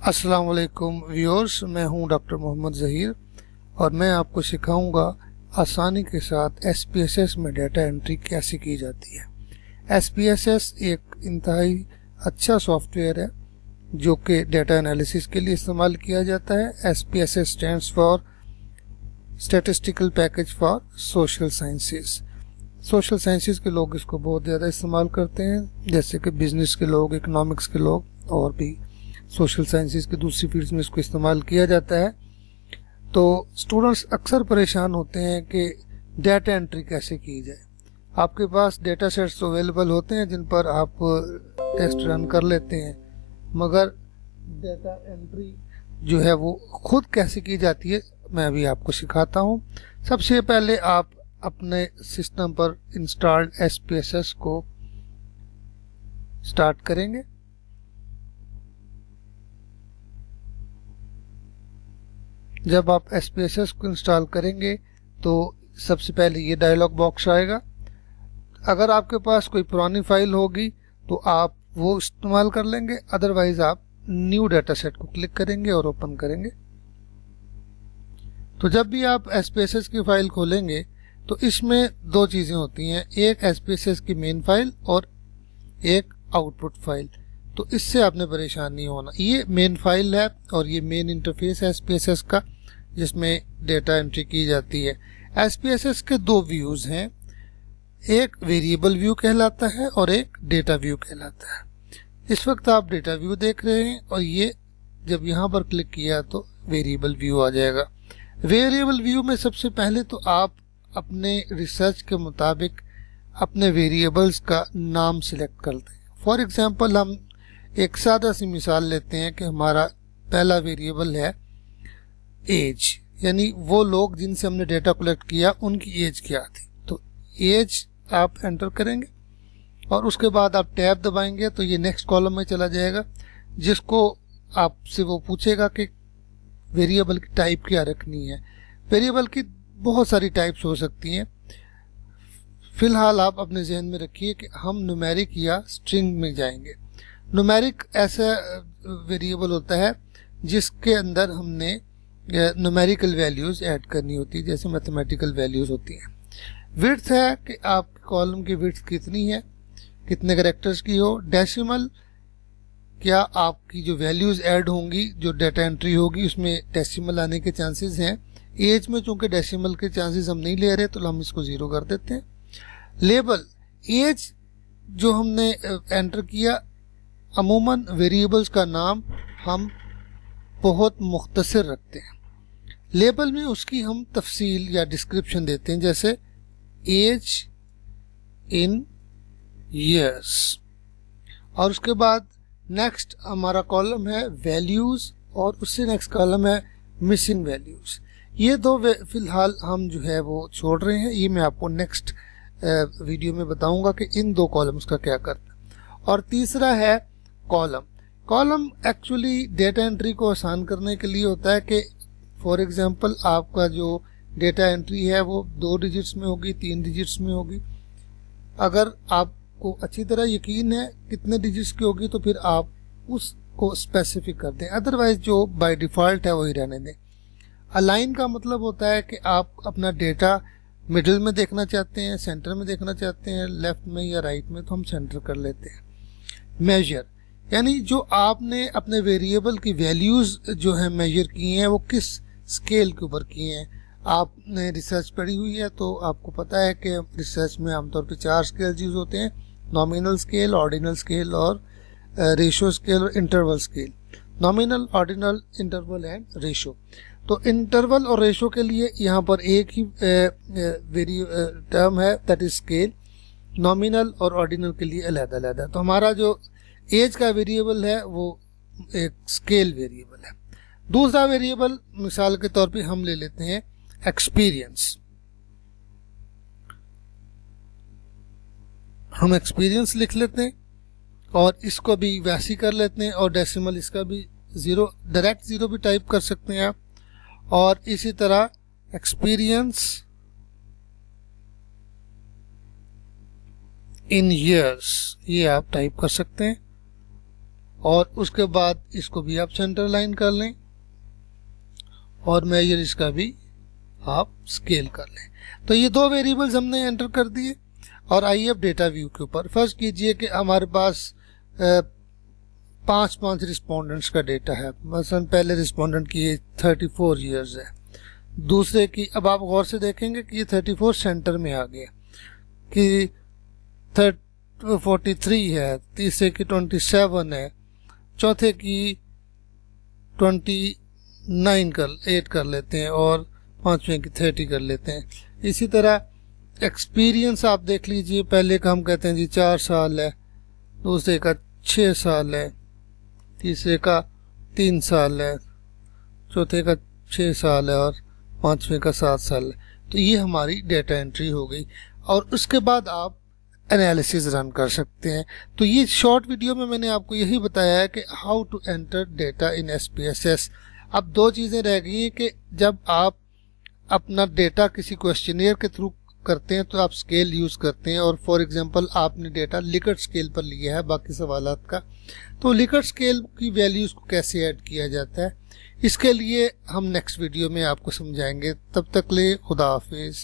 अस्सलाम वालेकुम व्यूअर्स, मैं हूं डॉक्टर मोहम्मद ज़हीर और मैं आपको सिखाऊंगा आसानी के साथ SPSS में डाटा एंट्री कैसे की जाती है। SPSS एक इंतहाई अच्छा सॉफ्टवेयर है जो कि डाटा एनालिसिस के लिए इस्तेमाल किया जाता है। SPSS stands for statistical package for social sciences. Social sciences के लोग इसको बहुत ज़्यादा इस्तेमाल करते हैं, जैसे कि बिजनेस के लोग, इकोनॉमिक्स के लोग और भी सोशल साइंसेस की दूसरी फील्ड्स में इसको इस्तेमाल किया जाता है। तो स्टूडेंट्स अक्सर परेशान होते हैं कि डाटा एंट्री कैसे की जाए। आपके पास डेटा सेट्स अवेलेबल होते हैं जिन पर आप टेस्ट रन कर लेते हैं, मगर डाटा एंट्री जो है वो खुद कैसे की जाती है मैं अभी आपको सिखाता हूँ। सबसे पहले आप अपने सिस्टम पर इंस्टॉल्ड SPSS को स्टार्ट करेंगे। जब आप SPSS को इंस्टॉल करेंगे तो सबसे पहले ये डायलॉग बॉक्स आएगा। अगर आपके पास कोई पुरानी फाइल होगी तो आप वो इस्तेमाल कर लेंगे, अदरवाइज आप न्यू डाटा सेट को क्लिक करेंगे और ओपन करेंगे। तो जब भी आप SPSS की फाइल खोलेंगे तो इसमें दो चीज़ें होती हैं, एक SPSS की मेन फाइल और एक आउटपुट फाइल। तो इससे आपने परेशान नहीं होना। ये मेन फाइल है और ये मेन इंटरफेस है SPSS का जिसमें डेटा एंट्री की जाती है। SPSS के दो व्यूज़ हैं, एक वेरिएबल व्यू कहलाता है और एक डेटा व्यू कहलाता है। इस वक्त आप डेटा व्यू देख रहे हैं और ये जब यहाँ पर क्लिक किया तो वेरिएबल व्यू आ जाएगा। वेरिएबल व्यू में सबसे पहले तो आप अपने रिसर्च के मुताबिक अपने वेरिएबल्स का नाम सिलेक्ट करते हैं। फॉर एग्जांपल हम एक सादा सी मिसाल लेते हैं कि हमारा पहला वेरिएबल है एज, यानी वो लोग जिनसे हमने डेटा कलेक्ट किया उनकी एज क्या थी। तो एज आप एंटर करेंगे और उसके बाद आप टैब दबाएंगे तो ये नेक्स्ट कॉलम में चला जाएगा, जिसको आपसे वो पूछेगा कि वेरिएबल की टाइप क्या रखनी है। वेरिएबल की बहुत सारी टाइप्स हो सकती हैं। फिलहाल आप अपने जहन में रखिए कि हम न्यूमेरिक या स्ट्रिंग में जाएंगे। न्यूमेरिक ऐसा वेरिएबल होता है जिसके अंदर हमने न्यूमेरिकल वैल्यूज़ ऐड करनी होती है, जैसे मैथमेटिकल वैल्यूज़ होती हैं। विड्थ है कि आपके कॉलम की विड्थ कितनी है, कितने कैरेक्टर्स की हो। डेसिमल, क्या आपकी जो वैल्यूज़ ऐड होंगी, जो डाटा एंट्री होगी उसमें डेसिमल आने के चांसेस हैं। एज में चूंकि डेसिमल के चांसेस हम नहीं ले रहे तो हम इसको 0 कर देते हैं। लेबल, एज जो हमने एंटर किया, अमूमन वेरिएबल्स का नाम हम बहुत मुख्तसर रखते हैं। लेबल में उसकी हम तफसील या डिस्क्रिप्शन देते हैं, जैसे एज इन ईयर्स। और उसके बाद नेक्स्ट हमारा कॉलम है वैल्यूज़ और उससे नेक्स्ट कॉलम है मिसिंग वैल्यूज़। ये दो फिलहाल हम जो है वो छोड़ रहे हैं, ये मैं आपको नेक्स्ट वीडियो में बताऊंगा कि इन दो कॉलम्स का क्या करना है। और तीसरा है column. Column actually data entry को आसान करने के लिए होता है कि फॉर एग्जांपल आपका जो डेटा एंट्री है वो 2 डिजिट्स में होगी, 3 डिजिट्स में होगी। अगर आपको अच्छी तरह यकीन है कितने डिजिट्स की होगी तो फिर आप उसको स्पेसिफिक कर दें, अदरवाइज जो बाय डिफ़ॉल्ट है वही रहने दें। अलाइन का मतलब होता है कि आप अपना डेटा मिडिल में देखना चाहते हैं, सेंटर में देखना चाहते हैं, लेफ्ट में या राइट में, तो हम सेंटर कर लेते हैं। मेजर, यानी जो आपने अपने वेरिएबल की वैल्यूज़ जो है मेजर की हैं वो किस स्केल के ऊपर की हैं। आपने रिसर्च पढ़ी हुई है तो आपको पता है कि रिसर्च में आमतौर पर 4 स्केल यूज़ होते हैं, नॉमिनल स्केल, ऑर्डिनल स्केल और रेशो स्केल और interval scale. Nominal, ordinal, interval and ratio. तो इंटरवल और रेशो के लिए यहाँ पर एक ही टर्म है, दैट इज स्केल। नॉमिनल और ऑर्डिनल के लिए अलग अलग है। तो हमारा जो एज का वेरिएबल है वो एक स्केल वेरिएबल है। दूसरा वेरिएबल मिसाल के तौर पे हम ले लेते हैं एक्सपीरियंस। हम एक्सपीरियंस लिख लेते हैं और इसको भी वैसे ही कर लेते हैं और डेसिमल इसका भी 0, डायरेक्ट 0 भी टाइप कर सकते हैं आप। और इसी तरह एक्सपीरियंस इन ईयर्स, ये आप टाइप कर सकते हैं। और उसके बाद इसको भी आप सेंटर लाइन कर लें और मेजर इसका भी आप स्केल कर लें। तो ये दो वेरिएबल्स हमने एंटर कर दिए। और आइए अब डेटा व्यू के ऊपर। फर्स्ट कीजिए कि हमारे पास 5 रिस्पोंडेंट्स का डेटा है। मसलन पहले रिस्पोंडेंट की एज 34 इयर्स है, दूसरे की, अब आप गौर से देखेंगे कि ये 34 सेंटर में आ गया, कि 43 है, तीसरे की 27 है, चौथे की 8 कर लेते हैं और पांचवें की 30 कर लेते हैं। इसी तरह एक्सपीरियंस आप देख लीजिए, पहले का हम कहते हैं जी 4 साल है, दूसरे का 6 साल है, तीसरे का 3 साल है, चौथे का 6 साल है और पांचवें का 7 साल है। तो ये हमारी डेटा एंट्री हो गई और उसके बाद आप एनालिसिस रन कर सकते हैं। तो ये शॉर्ट वीडियो में मैंने आपको यही बताया है कि how to enter data in SPSS। अब दो चीज़ें रह गई हैं कि जब आप अपना डेटा किसी क्वेश्चनियर के थ्रू करते हैं तो आप स्केल यूज़ करते हैं, और फॉर एग्जांपल आपने डेटा लिकर्ट स्केल पर लिया है बाकी सवालात का, तो लिकर्ट स्केल की वैल्यूज़ को कैसे ऐड किया जाता है, इसके लिए हम नेक्स्ट वीडियो में आपको समझाएंगे। तब तक ले खुदा हाफिज़।